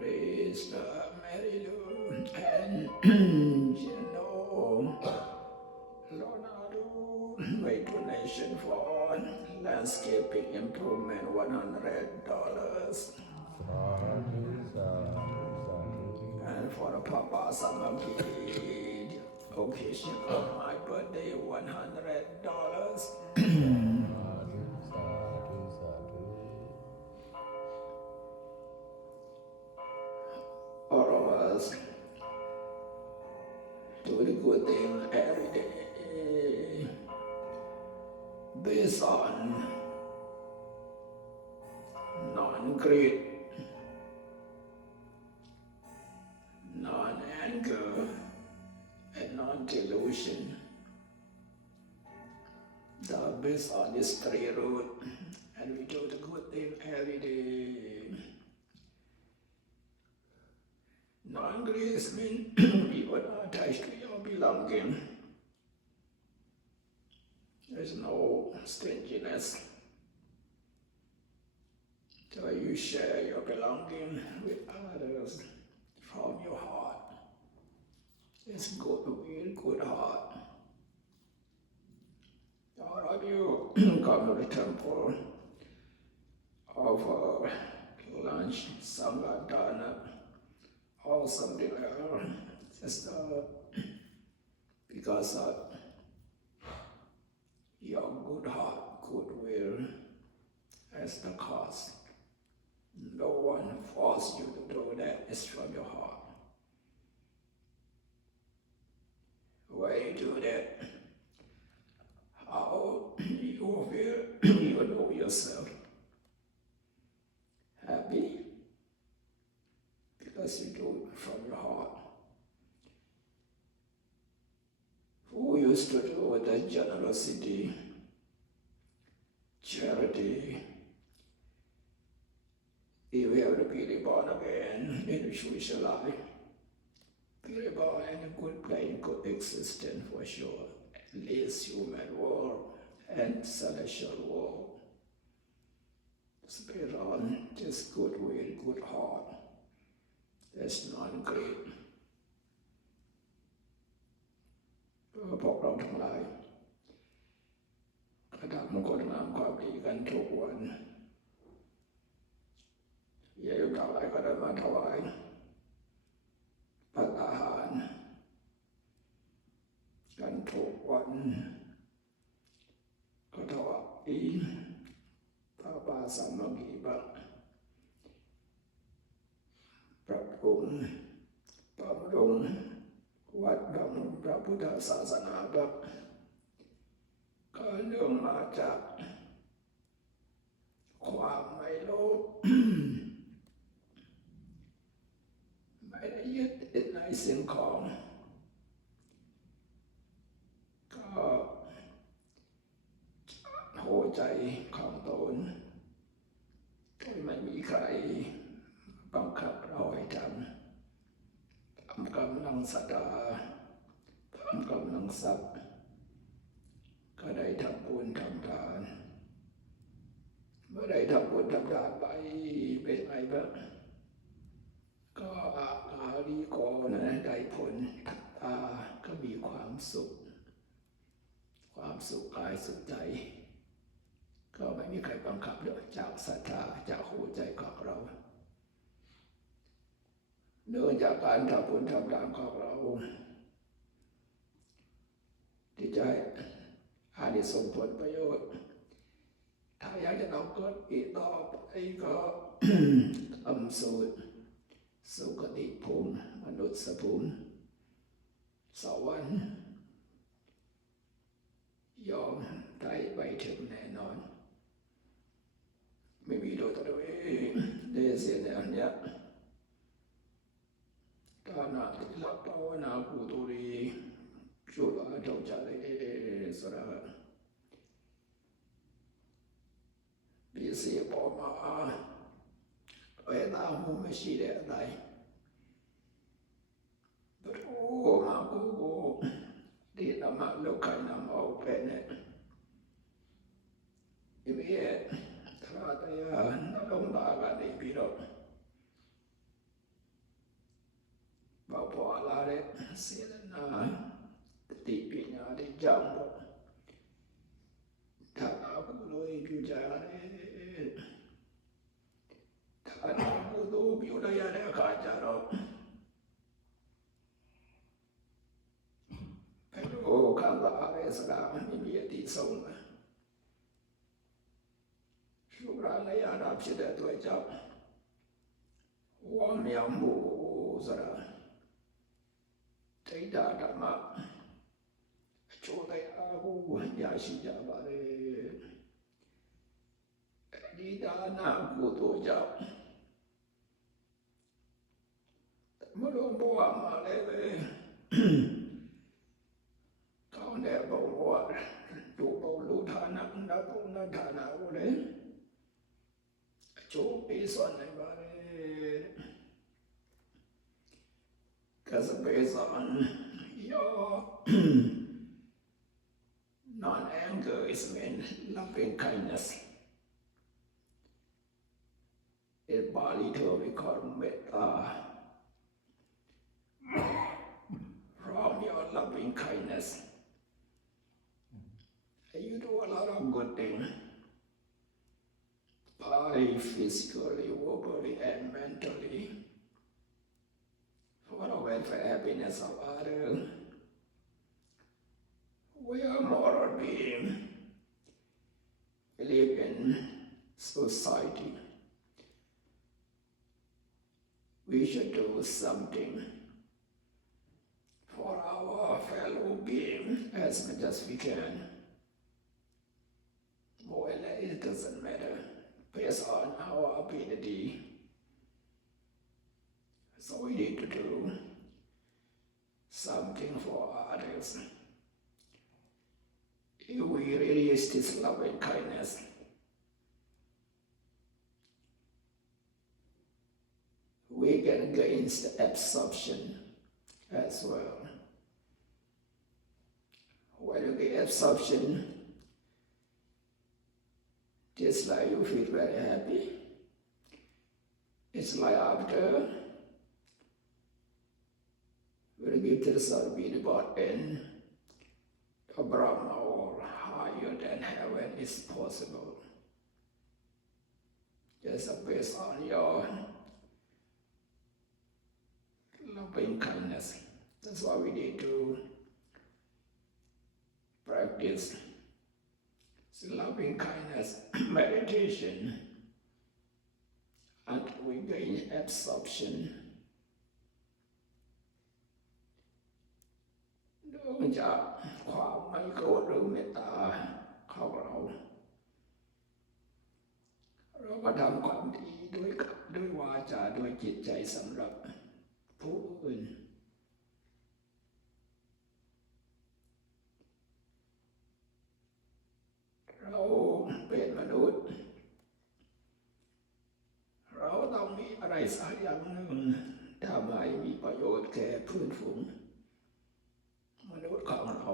Praise Mary Lou and Leonardo made donation for landscaping improvement $100 and for the Papa Samaki occasion of my birthday $100. All of us do the good thing every day based on non-greed, non-anger, and non-delusion. The based on this three root, and we do the good thing every day. Non-greed means you are not attached to your belonging. There's no stinginess. So you share your belonging with others from your heart. It's good will, good heart. All of you come to the temple, offer lunch, sangha dana, or something else, just because of your good heart, goodwill as the cause. No one forces you to do that, it's from your heart. Why you do that? How you feel, you know yourself. Happy because you do it from your heart. Who used to do with that generosity, charity? If we have to be reborn again in the spiritual life, be reborn in a good place, good existence for sure, at least human world and celestial world. Spirit on just good will, good heart. That's not great. พวกเราทั้งหลายกระทำคุณงามความดีกันทุกวันอย่าอยู่ทั้งหลายก็ได้มาถวายปัจอาหารกันทุกวันก็ถวายพระบาสามัคคีบังปรับปรุงบำรุงวัดบำรุงพระพุทธศาสนาบังก็เนื่องมาจากความไม่โลภไม่ได้ยึดติดในสิ่งของก็หัวใจของตนก็ไม่มีใครบังคับเราให้ทำกำลังศรัทธากำลังทรัพย์ก็ได้ทำบุญทำทานเมื่อได้ทำบุญทำทานไปเป็นไงบ้างก็อาลีโกนะได้ผลตาก็มีความสุขกายสุขใจก็ไม่มีใครบังคับเลยจากศรัทธาจากหัวใจของเราเนื่องจากการทำบุญทำทานของเราที่จะให้อานิสงส์ผลประโยชน์ถ้าอยากจะเอาเกิดอีกต่อไปก็ทำสุคติภูมิมนุษย์ภูมิสวรรค์ยอมได้ไปถึงแน่นอนไม่มีโดยตัวเองได้เสียแล้วเนี่ยตานาติลักภาวนาภูตุรีชุดอาจจะเลยสระปีเสียปอมาเวลาหูไม่ชีเดอะไรโอ้มากูดีนำมาลูกใครนำเอาไปเนี่ยอีเมียทาตยาลงตากันดีพี่ดอก တဲ့စေတနာတတိပညာတွေကြောင့်ပေါ့ဒါကုသိုလ်ပြုကြရတယ်ဒါကုသိုလ်ပြုလိုက်ရတဲ့အခါကျတော့ဘယ်လိုခံစားရစကားမိမိအတိဆုံးလာရှုရလိုက်ရတာဖြစ်တဲ့အတွက်ကြောင့်ဝါမြောက်မှုဆိုတာတိဋ္ဌာဓမ္မအကျိုးတရားကိုရရှိကြပါလေဒီဒါနကုသိုလ်ကြောင့်မလို့ဘဝမှာလည်းပဲကောင်းတဲ့ဘဝဒုဘဝလူဌာနနတ်ဘုံနတ်ဌာနကိုလည်းအကျိုးပေးစွမ်းနိုင်ပါလေ Because based on your non-anger is mean loving kindness. In Bali term we call metta. From your loving kindness, you do a lot of good things, body, physically, verbally, and mentally. For the welfare happiness of others, we are moral beings. We live in society. We should do something for our fellow being as much as we can. Well, it doesn't matter based on our ability. So we need to do something for others. If we really use this loving kindness, we can gain the absorption as well. When you get absorption, just like you feel very happy. It's like after we give to the Sarvini in a Brahma or higher than heaven is possible. Just based on your loving kindness. That's why we need to practice loving kindness meditation until we gain absorption. เนื่องจากความไม่โกรธหรือเมตตาของเราก็ทำความดีด้วยวาจาด้วยจิตใจสำหรับผู้อื่นเราเป็นมนุษย์เราต้องมีอะไรสักอย่างหนึ่งถ้าไม่มีประโยชน์แก่เพื่อนฝูงมนุษย์ของเรา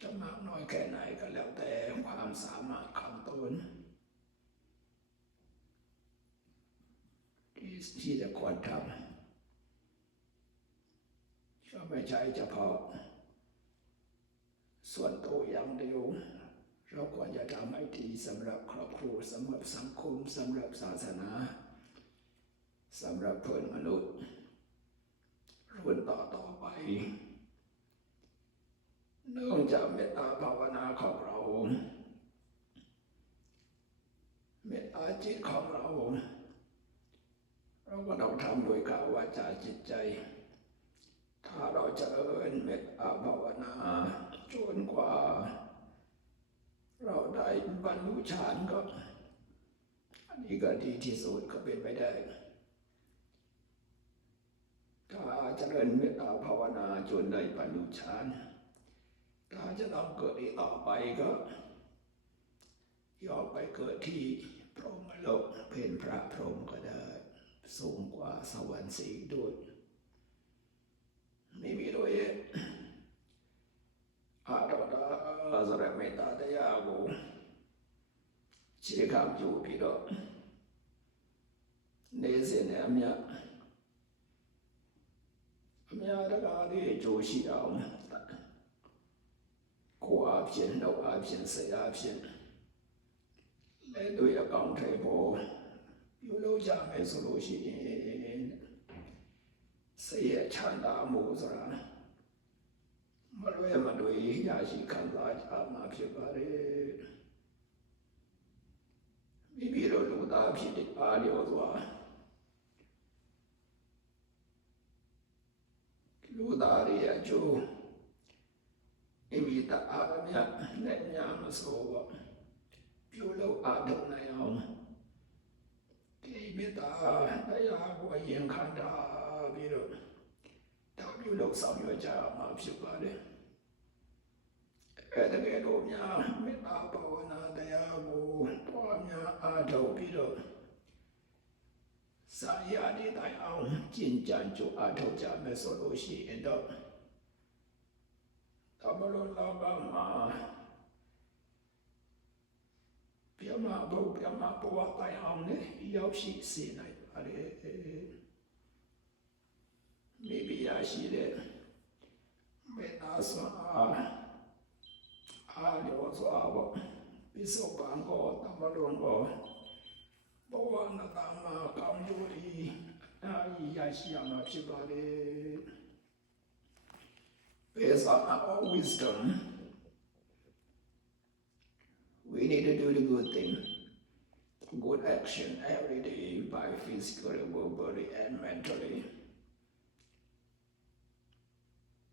จะมากน้อยแค่ไหนก็แล้วแต่ความสามารถของตนที่จะควรทำก็ไม่ใช่เฉพาะส่วนตัวอย่างเดียวเราควรจะทำให้ดีสำหรับครอบครัวสำหรับสังคมสำหรับศาสนาสำหรับเพื่อนมนุษย์รุ่นต่อไปเนื่องจากเมตตาภาวนาของเราเมตตาจิตของเราก็ต้องทำโดยกายวาจาจิตใจถ้าเราเจริญเมตตาภาวนาจนกว่าเราได้บรรลุฌานก็อันนี้ก็ดีที่สุดก็เป็นไปได้ถ้าเจริญเมตตาภาวนาจนได้บรรลุฌานถ้าจะต้องเกิดอีกต่อไปก็ย่อไปเกิดที่พรหมโลกเป็นพระพรหมก็ได้สูงกว่าสวรรค์สี่ด้วยไม่มีด้วยAsarameta Dayago Chikam Jupiro Nezinamia များတကားလေးအကျိုးရှိအောင်ကိုယ်အဖြစ်နှုတ်အဖြစ်စိတ်အဖြစ်လက်တွေ့အကောင့်ထဲပေါ်ပြုလုပ်ကြမယ်ဆိုလို့ရှိရင်စိတ်ရဲ့ချမ်းသာမှုဆိုတာမလွယ်မလွယ်ရရှိခံစားကြမှာဖြစ်ပါတယ်မိမိတို့လူသားဖြစ်တဲ့အားလျော်စွာလူသားရဲ့အကျိုးမိမိတအားမြတ်နဲ့ညာမဆိုးပါပြုလုပ်အားထုတ်နိုင်အောင်ဒီမေတ္တာတရားကိုရင်ခံတာပြီးတော့တောင်းပြုလုပ်ဆောင်ရကြမှာဖြစ်ပါတယ်အဲ့ဒါကလို့များမေတ္တာဘာဝနာတရားကိုပွားများအားထုတ်ပြီးတော့စာရတဲ့တိုင်အောင်ကျင့်ကြံကြိုးအားထုတ်ကြမယ်ဆိုလို့ရှိရင်တော့သမလောလောကမှာပြမဘုံပြမဘဝတိုင်အောင်နဲ့ရောက်ရှိစေနိုင်ပါတယ်မိမိရရှိတဲ့မေတ္တာစွာအားလျော်စွာပေါ့ပိစုပန်ကိုသမလောကိုဘဝနာတမကောင်းကျိုးဤအာရရှိရမှာဖြစ်ပါတယ် Based on our wisdom, we need to do the good thing, good action every day by physically, verbally, and mentally.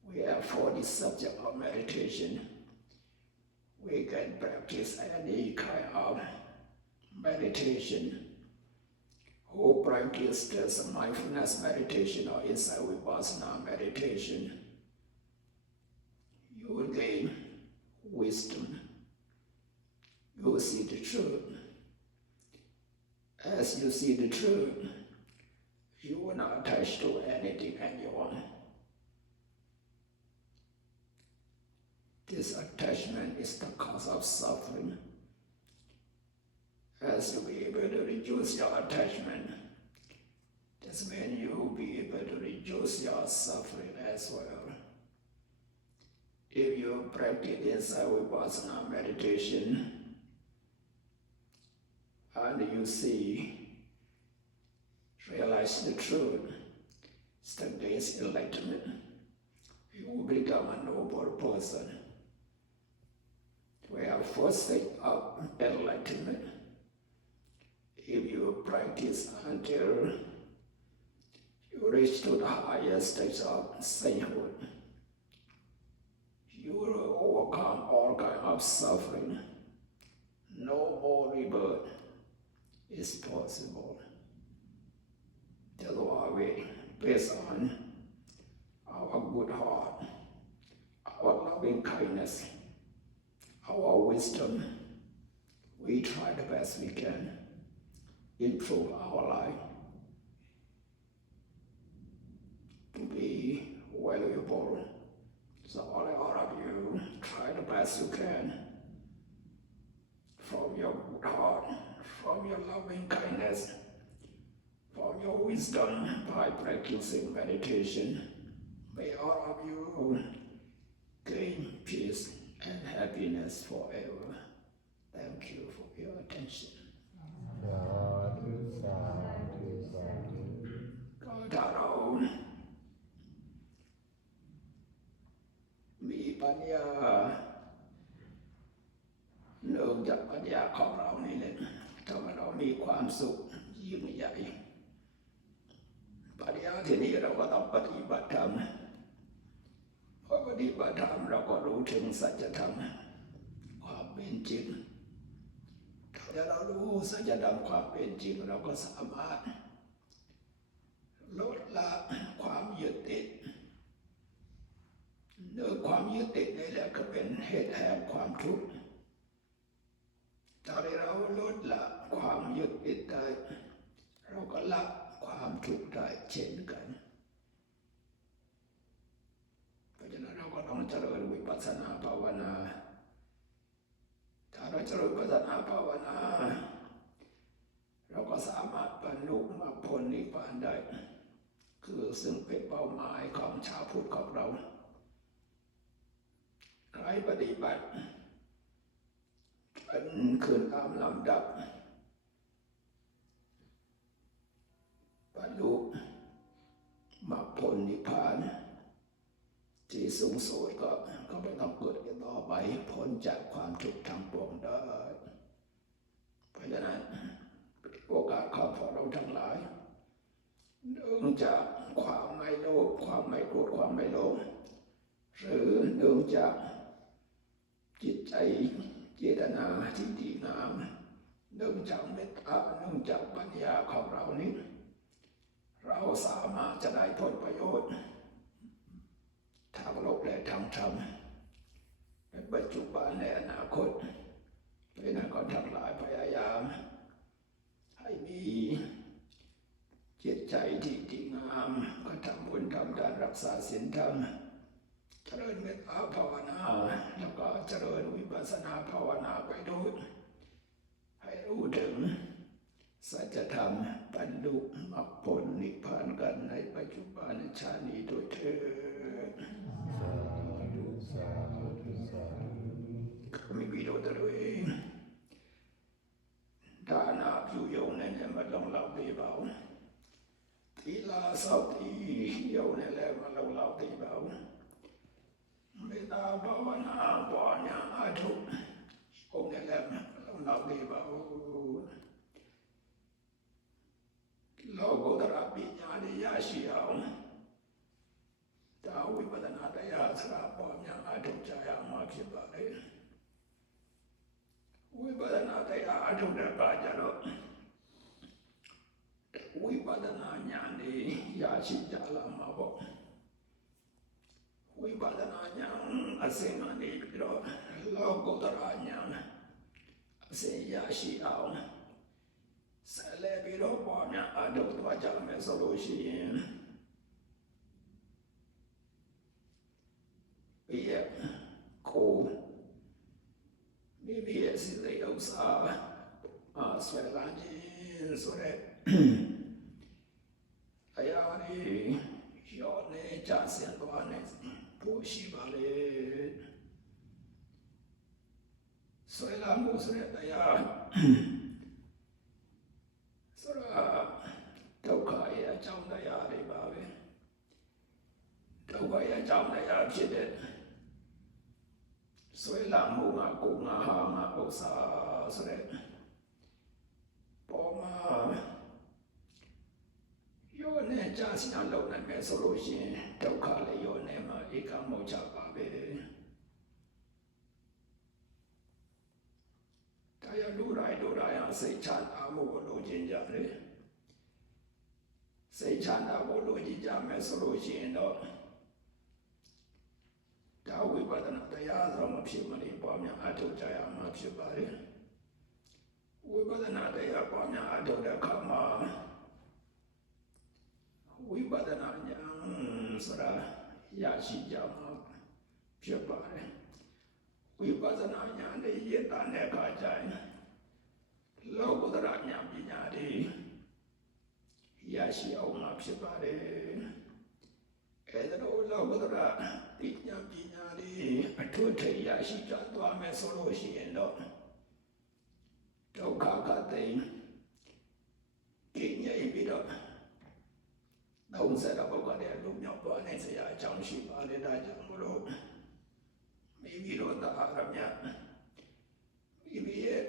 We have for this subject of meditation. We can practice any kind of meditation. Who practices mindfulness meditation or insight vipassana meditation, you will gain wisdom. You will see the truth. As you see the truth, you will not attach to anything, anyone. This attachment is the cause of suffering. As you be able to reduce your attachment, this means you will be able to reduce your suffering as well. If you practice insight vipassana meditation and you realize the truth, stagnates enlightenment, you will become a noble person. We have first stage of enlightenment. If you practice until you reach to the highest stage of sainthood, you will overcome all kinds of suffering. No more rebirth is possible. That's why we, based on our good heart, our loving kindness, our wisdom, we try the best we can improve our life to be valuable. So all of you, try the best you can from your good heart, from your loving kindness, from your wisdom by practicing meditation. May all of you gain peace and happiness forever. Thank you for your attention. ก็ถ้าเรามีปัญญาเนื่องจากปัญญาของเรานี่แหละทำให้เรามีความสุขยิ่งใหญ่ปัญญาที่นี้เราก็ต้องปฏิบัติธรรมพอปฏิบัติธรรมเราก็รู้ถึงสัจธรรมความเป็นจริงถ้าเรารู้สัจธรรมความเป็นจริงเราก็สามารถลดละความยึดติดเนื่องความยึดติดนี่แหละก็เป็นเหตุแห่งความทุกข์ถ้าเราลดละความยึดติดได้เราก็ละความทุกข์ได้เช่นกันเพราะฉะนั้นเราก็ต้องเจริญวิปัสสนาภาวนาถ้าเราเจริญวิปัสสนาภาวนาเราก็สามารถบรรลุมรรคผลนิพพานได้ค คือซึ่งเป็นเป้าหมายของชาวพุทธของเราใครปฏิบัติเป็นขึ้นตามลำดับบรรลุมรรคผลนิพพานที่สูงสุดก็ไม่ต้องเกิดกันต่อไปพ้นจากความทุกข์ทั้งปวงได้เพราะฉะนั้นโอกาสของพวกเราทั้งหลายเนื่องจากความไม่โลภความไม่โกรธความไม่หลงหรือเนื่องจากจิตใจเจตนาที่ดีงามเนื่องจากเมตตาเนื่องจากปัญญาของเรานี้เราสามารถจะได้ผลประโยชน์ทางโลกและทางธรรมในปัจจุบันและอนาคตเพราะนั้นก็ทั้งหลายพยายามให้มีจิตใจที่ดีงามก็ทำบุญทำทานรักษาศีลธรรมเจริญเมตตาภาวนาแล้วก็เจริญวิปัสสนาภาวนาไปด้วยให้รู้ถึงสัจธรรมบรรลุมรรคผลนิพพานกันในปัจจุบันชาตินี้โดยเถิดมีวิโรธเลยฐานะอยู่ยงเนี่ยมันลงเราตีเบาทีลาสาวตีโยเนี่ยแหละมันลงเราตีเบาเมตตาภาวนาปัญญาอาทุองค์เนี่ยแหละลงเราตีเบาโลกุตระปัญญาได้ยาชีเอาแต่วิปัสสนาได้ยาสระปัญญาอาทุใจอามาคิดว่าเลยวิปัสสนาได้ยาอาทุได้ปัญญาโลวิปัสสนาญาณได้ยาชีจาลามาบอกวิปัสสนาญาณอาเซนานีบิโรโลกุตระญาณอาเซยาชีเอาဆက်လက်ပြီးတော့ပေါ်များအထုသွားကြမယ်ဆိုလို့ရှိရင်ဒီရဲ့ကိုမိမိရဲ့စိတ်ဥစ္စာဆွဲလာခြင်းဆိုတဲ့အရာတွေရောနေကြဆင်းသွားနေဖို့ရှိပါလေဆွဲလာမှုဆိုတဲ့တရားဒုက္ခရဲ့အကြောင်းတရားတွေပါပဲဒုက္ခရဲ့အကြောင်းတရားဖြစ်တဲ့ဆွဲလာမှုကကိုယ်ငါဟာငါဥစ္စာဆိုတဲ့ပေါ်မှာယောနဲ့ကြာစနာလုံးနိုင်မယ်ဆိုလို့ရှိရင်ဒုက္ခလည်းယောနဲ့မှာဧကမောချပါပဲတရားလူတိုင်းစိတ်ချမ်းသာမှုကိုလိုချင်ကြတယ်စိတ်ချမ်းသာဖို့လိုချင်ကြမယ်ဆိုလို့ရှိရင်တော့ဒါဝိပဿနာတရားဆိုမဖြစ်မနေပေါ်များအထောက်ကြရမှာဖြစ်ပါတယ်ဝိပဿနာတရားပေါ်များအထောက်တဲ့အခါမှာဝိပဿနာဉာဏ်ဆိုတာရရှိကြမှာဖြစ်ပါတယ်ဝိပဿနာဉာဏ်နဲ့ရည်တန်တဲ့အခါကျရင်လောကုတ္တရာဉာဏ်ပညာတွေရရှိအောင်မှာဖြစ်ပါတယ်အဲဒါတော့လောကုတ္တရာပညာတွေအထွတ်ထိပ်ရရှိကြသွားမယ်ဆိုလို့ရှိရင်တော့ဒုက္ခကတိကျင်းရပြီးတော့30ဘုကတဲ့လူမြောက်သွားနိုင်စရာအကြောင်းရှိပါလေဒါကြောင့်မလို့မိမိတို့သာရမြတ်မိမိရဲ့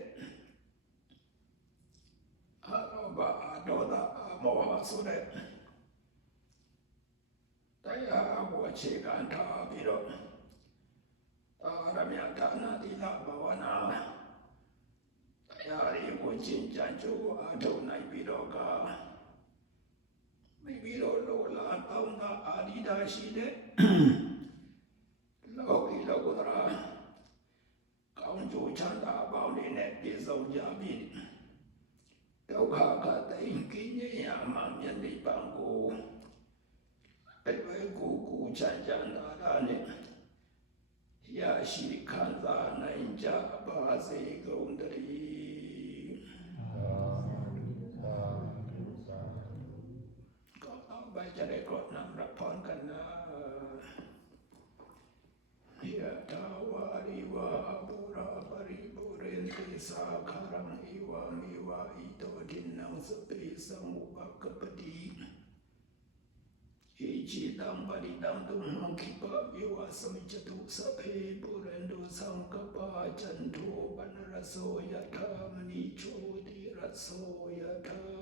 အလောဘအဒေါသမောဟဆိုတဲ့တရားကိုအခြေခံထားပြီးတော့သာရမြတ်ဒါနသီလဘာဝနာတရားတွေကိုကျင့်ကြံကြိုးအားထုတ်နိုင်ပြီးတော့ကမိမိတို့လိုလားတောင်းတာအာရိဒါရှိတဲ့လောကီလောကုတ္တရာကောင်းကျိုးချမ်းသာပေါင်းနဲ့ပြည့်စုံကြပြီဒုက္ခကတိန်ကင်းရမှာမြတ်နိဗ္ဗာန်ကိုအတွေ့ကိုချမ်းသာတာနဲ့ရရှိခံစားနိုင်ကြပါစေကုန်သတည်းကောင်းပါကြ จะได้กรดน้ำรับพรกันนะยะถาวาริวะปุราปริปุเรนติสาคารังอิวามิวะอิโตทินังสปิสังอุปกปปติอิจิตังปฏิตังตุมหังคิปะวิวะสมิจจตุสัพเพปุเรนตุสังกปาจันโทปนรสโสยะถามณีโชติรสโสยะถา